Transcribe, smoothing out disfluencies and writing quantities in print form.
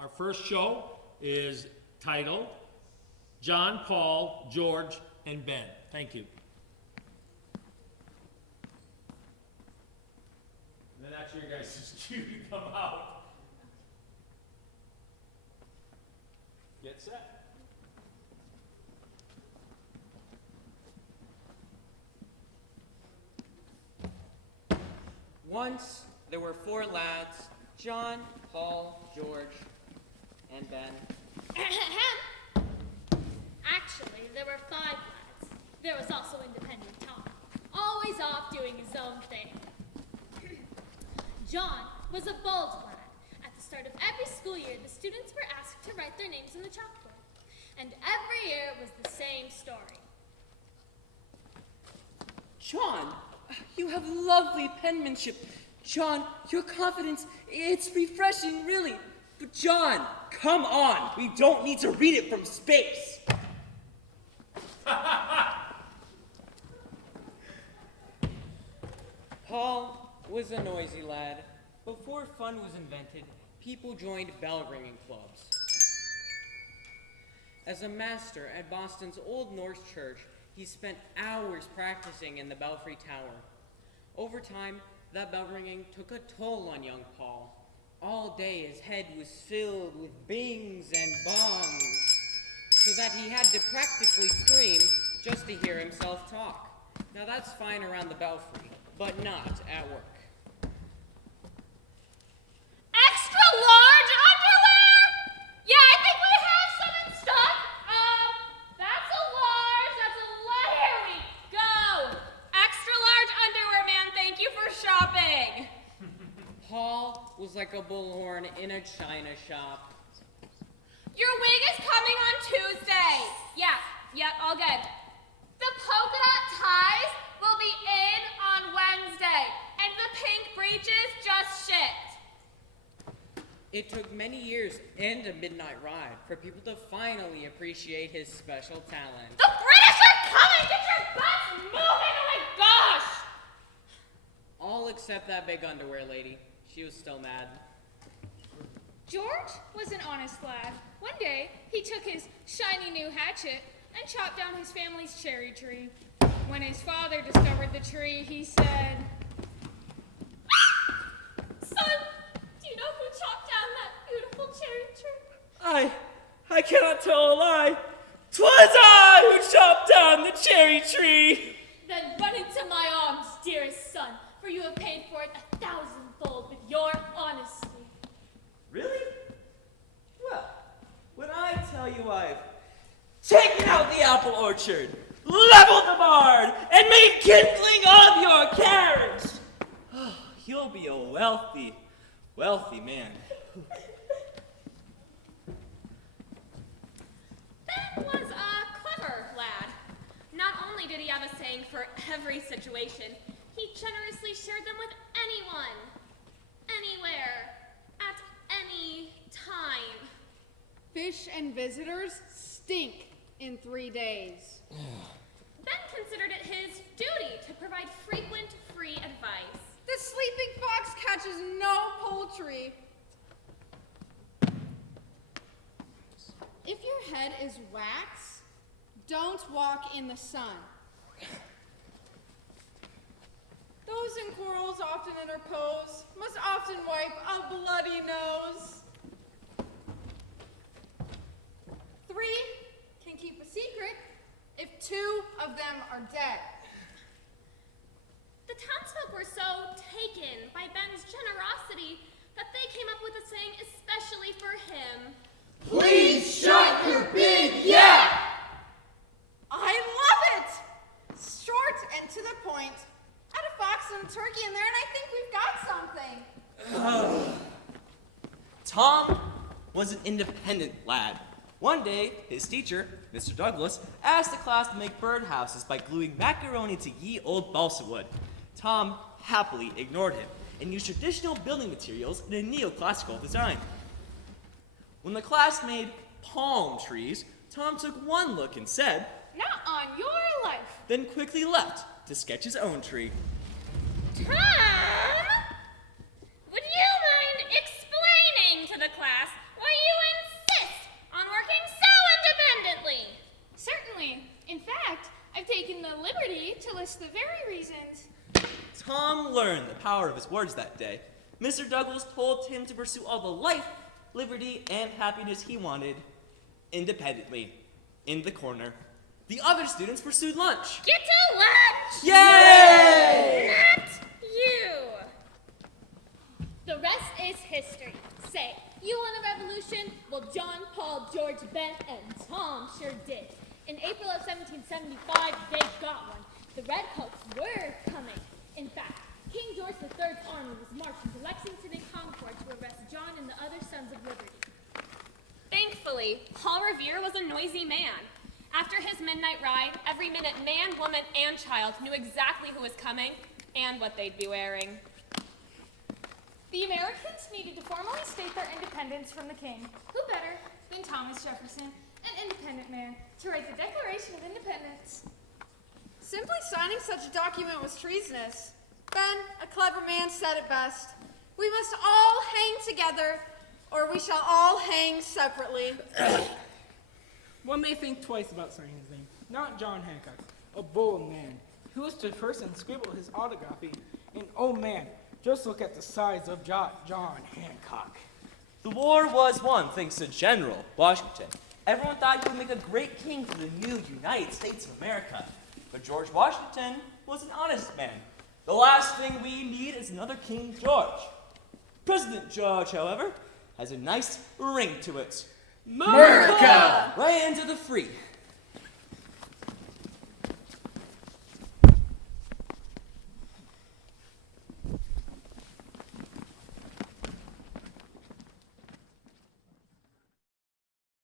Our first show is titled John, Paul, George, and Ben. Thank you. And then that's your guys' cue to come out. Get set. Once there were 4 lads, John, Paul, George, and Ben. Actually, there were 5 lads. There was also independent Tom, always off doing his own thing. John was a bold lad. At the start of every school year, the students were asked to write their names on the chalkboard. And every year was the same story. John, you have lovely penmanship. John, your confidence, it's refreshing, really. But John, come on. We don't need to read it from space. Paul was a noisy lad. Before fun was invented, people joined bell-ringing clubs. As a master at Boston's Old North Church, he spent hours practicing in the Belfry Tower. Over time, that bell ringing took a toll on young Paul. All day his head was filled with bings and bongs, so that he had to practically scream just to hear himself talk. Now that's fine around the belfry, but not at work. Extra large underwear? Yeah, I think we have some in stock. That's a large. Here we go. Extra large underwear, man. Thank you for shopping. Paul was like a bullhorn in a china shop. Your wig is coming on Tuesday. Yeah, all good. The polka dot ties will be in on Wednesday, and the pink breeches just shipped. It took many years and a midnight ride for people to finally appreciate his special talent. The British are coming! Get your butts moving! Oh my gosh! All except that big underwear lady. She was still mad. George was an honest lad. One day, he took his shiny new hatchet and chopped down his family's cherry tree. When his father discovered the tree, he said, Son, do you know who chopped down that beautiful cherry tree? I cannot tell a lie. 'Twas I who chopped down the cherry tree. Then run into my arms, dearest son, for you have paid for it 1,000-fold with your honesty. Really? Well, when I tell you I've taken out the apple orchard, leveled the barn, and made kindling of your carriage, you'll be a wealthy man. Ben was a clever lad. Not only did he have a saying for every situation, he generously shared them with anyone, anywhere, at any time. fish and visitors stink in 3 days. Ben considered it his duty to provide frequent free advice. The sleeping fox catches no poultry. If your head is wax, don't walk in the sun. Those in quarrels often interpose, must often wipe a bloody nose. 3 can keep a secret if 2 of them are dead. The townsfolk were so taken by Ben's generosity that they came up with a saying especially for him. Please shut your big yap! I love it! Short and to the point. Add a fox and a turkey in there and I think we've got something. Tom was an independent lad. One day, his teacher, Mr. Douglas, asked the class to make birdhouses by gluing macaroni to ye old balsa wood. Tom happily ignored him and used traditional building materials in a neoclassical design. When the class made palm trees, Tom took one look and said, Not on your life. then quickly left to sketch his own tree. Tom, would you mind explaining to the class why you power of his words that day, Mr. Douglas told him to pursue all the life, liberty, and happiness he wanted independently, in the corner. The other students pursued lunch. Get to lunch! Yay! Not you! The rest is history. Say, you want a revolution? Well, John, Paul, George, Ben, and Tom sure did. In April of 1775, they got one. The Redcoats were coming. In fact, King George III's army was marching to Lexington and Concord to arrest John and the other Sons of Liberty. Thankfully, Paul Revere was a noisy man. After his midnight ride, every minute man, woman, and child knew exactly who was coming and what they'd be wearing. The Americans needed to formally state their independence from the king. Who better than Thomas Jefferson, an independent man, to write the Declaration of Independence? Simply signing such a document was treasonous. Ben, a clever man, said it best. We must all hang together, or we shall all hang separately. One may think twice about signing his name. Not John Hancock, a bold man, who was to first and scribble his autography. And oh man, just look at the size of John Hancock. The war was won thanks to General Washington. Everyone thought he would make a great king for the new United States of America. But George Washington was an honest man. The last thing we need is another King George. President George, however, has a nice ring to it. America! Land of the free.